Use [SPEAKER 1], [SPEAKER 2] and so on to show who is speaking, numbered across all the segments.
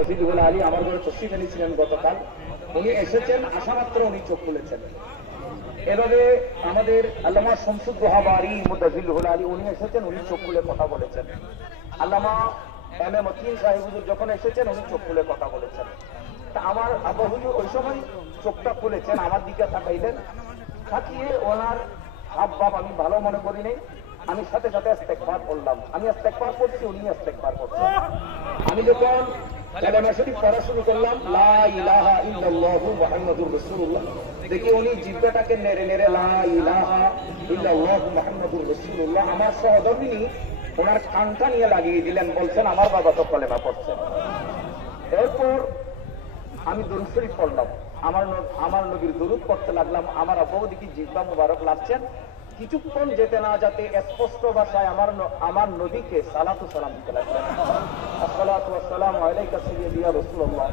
[SPEAKER 1] মুতাজিদুল আলী আমার ঘরে তসিফ এনেছিলেন গতকাল। উনি এসেছেন আসা মাত্র উনি চোখ খুলেছেন। এভাবে আমাদের আল্লামা শামসুদ দোহাবারি মুতাজিদুল আলী উনি এসেছেন, উনি চোখ খুলে কথা বলেছেন। আল্লামা এম এ মতিন সাহেব হুজুর যখন এসেছেন, উনি চোখ খুলে কথা বলেছেন। তা আমার আব্বা হুজুর ওই সময় চোখটা খুলেছেন, আমার দিকে তাকাইলেন। থাকিয়ে ওনার হাব ভাব আমি ভালো মনে করি নাই। আমি সাথে সাথে ইস্তেকবার করলাম। আমি ইস্তেকবার করছি, উনি ইস্তেকবার করছেন। আমি যখন কালেমা শরীফ পড়া শুরু করলাম লা ইলাহা ইল্লাল্লাহু মুহাম্মাদুর রাসূলুল্লাহ। দেখি উনি জিহ্বাটাকে নেড়ে নেড়ে লা ইলাহা ইল্লাল্লাহু মুহাম্মাদুর রাসূলুল্লাহ আমার সহধর্মিনী ওনার কানটা নিয়ে লাগিয়ে দিলেন বলছেন আমার বাবা তো কলেমা পড়ছেন এরপর আমি দরুদ শরীফ পড়লাম। আমার আমার নবীর দরুদ পড়তে লাগলাম আমার আব্বাও দেখি জিব্বা মুবারক লাগছেন। কিছুক্ষণ যেতে না যাতে স্পষ্ট ভাষায় আমার আমার নবীকে সালাতু সালাম দিতে লাগলেন আসসালামু আলাইকা সাইয়্যিদিয়া রাসূলুল্লাহ।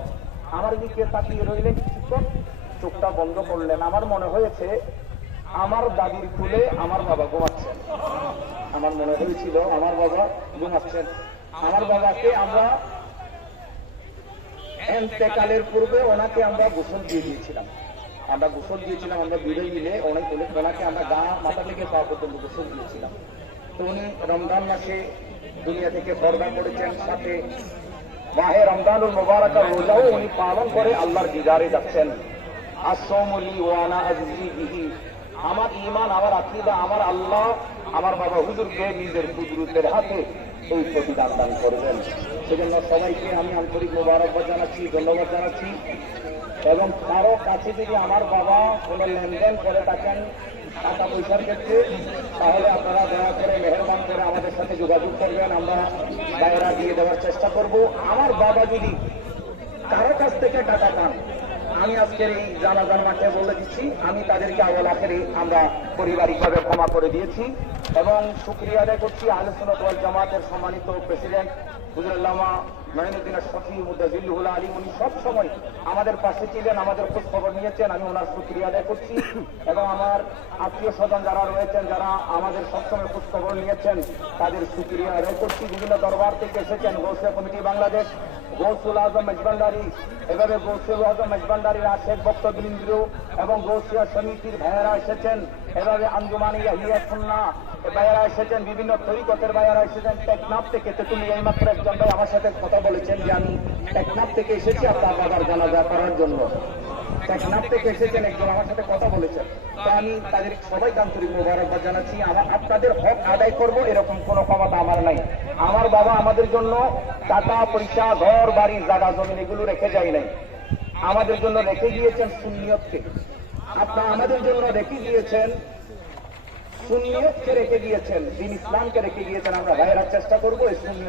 [SPEAKER 1] আমার দিকে তাকিয়ে রইলেন কিছুক্ষণ, চোখটা বন্ধ করলেন। আমার মনে হয়েছে, আমার দাদির কুলে আমার বাবা ঘুমাচ্ছেন। আমার মনে হয়েছিল, আমার বাবা ঘুমাচ্ছেন। আমার বাবাকে আমরা এন্তেকালের পূর্বে ওনাকে আমরা গোসল দিয়ে দিয়েছিলাম। আমরা গোসল দিয়েছিলাম, আমরা বিদায় মিলে অনেক ওনাকে আমরা গা মাথা থেকে পা পর্যন্ত গোসল দিয়েছিলাম। তো উনি রমজান মাসে দুনিয়া থেকে পর্দা করেছেন, সাথে মাহে রমজান রমজানুল মোবারকার রোজাও উনি পালন করে আল্লাহর দিদারে যাচ্ছেন। আসমলি ওয়ানা আজজি বিহি। আমার ইমান আমার আকিদা, আমার আল্লাহ, আমার বাবা হুজুরকে নিজের কুদরতের হাতে এই প্রতিদান দান করবেন। সেজন্য সবাইকে আমি আন্তরিক মোবারকবাদ জানাচ্ছি, ধন্যবাদ জানাচ্ছি। এবং কারও কাছে যদি আমার বাবা কোনো লেনদেন করে থাকেন টাকা পয়সার ক্ষেত্রে, তাহলে আপনারা দয়া করে মেহরবান করে আমাদের সাথে যোগাযোগ করবেন। আমরা দায়রা দিয়ে দেওয়ার চেষ্টা করব। আমার বাবা যদি কারও কাছ থেকে টাকা পান আমি আজকের এই জানাজান মাঠে বলে দিচ্ছি, আমি তাদেরকে আওয়াল আখেরে আমরা পারিবারিকভাবে ক্ষমা করে দিয়েছি এবং শুক্রিয়া আদায় করছি ওয়াল জামাতের সম্মানিত প্রেসিডেন্ট হুজুরাল্লামা মাইনুদ্দিন শফি মুদাজিল্লুল আলী উনি সব সময় আমাদের পাশে ছিলেন, আমাদের খোঁজ খবর নিয়েছেন, আমি ওনার শুক্রিয়া আদায় করছি এবং আমার আত্মীয় স্বজন যারা রয়েছেন, যারা আমাদের সবসময় খোঁজ খবর নিয়েছেন, তাদের শুক্রিয়া আদায় করছি। বিভিন্ন দরবার থেকে এসেছেন গৌসিয়া কমিটি বাংলাদেশ গৌসুল আজম মেজবান্ডারি এভাবে গৌসুল আজম মেজবান্ডারির আশেখ ভক্তবৃন্দ এবং গৌসিয়া সমিতির ভাইয়েরা এসেছেন। এভাবে আঞ্জুমানি ইয়াহিয়া খুলনা ভাইয়েরা এসেছেন, বিভিন্ন তরিকতের ভাইয়েরা এসেছেন। টেকনাফ থেকে তেতুলি এইমাত্র একজন ভাই আমার সাথে কথা বলেছেন যে আমি টেকনাফ থেকে এসেছি আপনার বাবার জানাজা করার জন্য। আমার বাবা আমাদের জন্য টাকা, পয়সা, ঘর, বাড়ি, জায়গা জমিন এগুলো রেখে যায় নাই। আমাদের জন্য রেখে গিয়েছেন সুন্নিয়তকে। আপনারা আমাদের জন্য রেখে গিয়েছেন, সুন্নিয়তকে রেখে গিয়েছেন, দিন ইসলামকে রেখে গিয়েছেন। আমরা ভাইয়েরা চেষ্টা করব এই সুন্নিয়ত